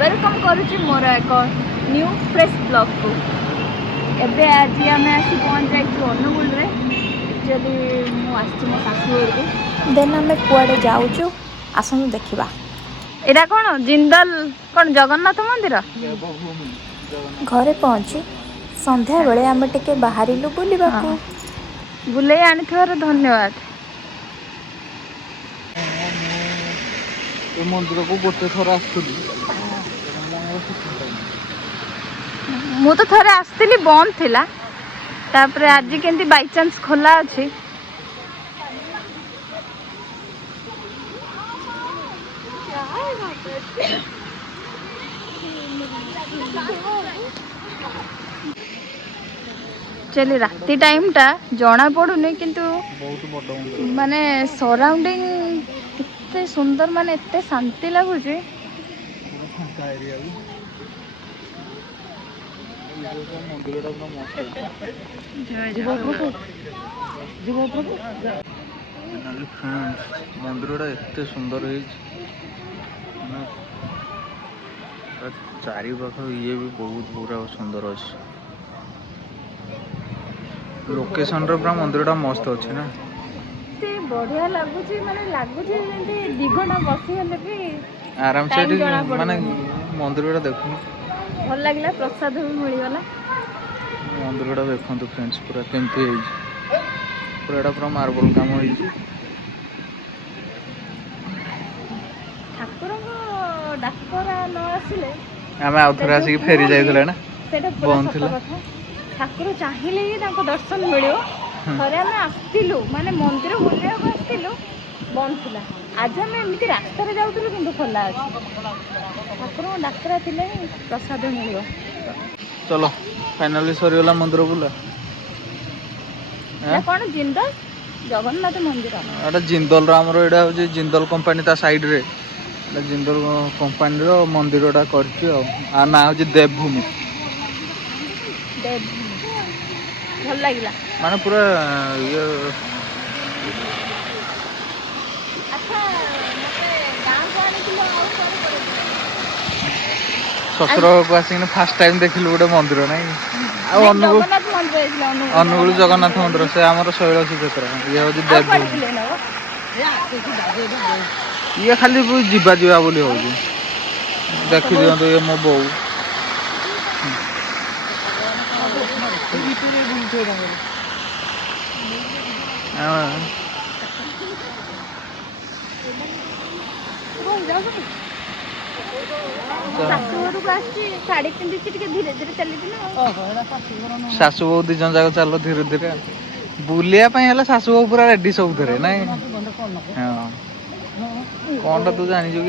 Welcome करुच्ची मोर एक new fresh blog को। एबे आज आम आसी पहुँच जाइए अनुगुल एक्चुअली मुझे मो शाशु घर को देन आम कुआडे जाऊँ आसतु देखा। एटा कौन जिंदल कौन जगन्नाथ मंदिर घरे पहुँची संध्या बेले आम टिके बाहरिलु बुलिबाकू। बुले आनी धन्यवाद। मंदिर को गोटे थर आसुली मु तो थरे आसती बंद थिला तापर आज केंती बाई चांस खोला अच्छी। चली राति टाइम टा जना पड़ुनी किंतु माने सराउंडिंग इतने सुंदर माने इतने शांति लगुच। मंदिर एते सुंदर चारि पाख ये भी बहुत पूरा सुंदर अच्छे। लोकेशन पूरा मंदिर मस्त अच्छे ना बढ़िया लगुच माने लगुच जेंति 2 घंटा बसी हेले भी आराम से माने मंदिर देखु भल लगिला। प्रसाद भी मिलगला। मंदिर देखु फ्रेंड्स पूरा केमती पूरा पूरा मार्बल काम हो ठाकुर डाकरा न आसिले आम आउ थे आसिक फेरी जाइए ना बंद थी ठाकुर चाहिए ही दर्शन मिलो। थे आम आसलु माने मंदिर बुलिया आसलु बंद थिला। आज आम एमती रास्तार जाऊँ कि खोला अच्छे। ठाकुर डाकरा थिले प्रसाद मिलो। चलो फाइनाली सरीगला मंदिर बुला कौन जिंदल जगन्नाथ मंदिर एटा जिंदल आमर एटा हूँ जिंदल कंपानी ता साइड रे जिंदल कंपानी रो मंदिरटा कर ना हूँ देवभूमि। भल लगिला माने पूरा ये ससुर को आसिक फास्ट टाइम देखिलु गोटे मंदिर ना अनुगुल जगन्नाथ मंदिर से आमर शैलसी क्षेत्र ये हूँ देवभूमि। ये खाली जीवा जीवा बोली हो देखी दिखते ये मो बो शाशु बहु 2 जन जाक चलो धीरे धीरे बुलिया शाशु बहु पूरा रेडी सब थे ना। हाँ कौन तू जानी कि